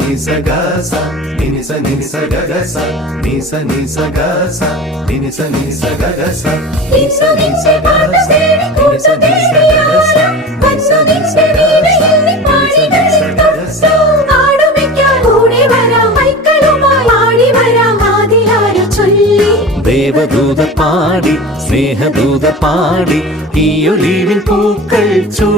നിസ Gaza നിനിസ നിനിസ ഗഗസ നിസ നിസ Gaza നിനിസ നിസ ഗഗസ നിസ നിസ Gaza നിനിസ നിസ ഗഗസ നിസ നിസ Gaza നിസ നിസ ഗഗസ ദേവദൂത പാടി സ്നേഹദൂത പാടി ഈ ഒലിവിൻ പൂക്കൾ ചൂടി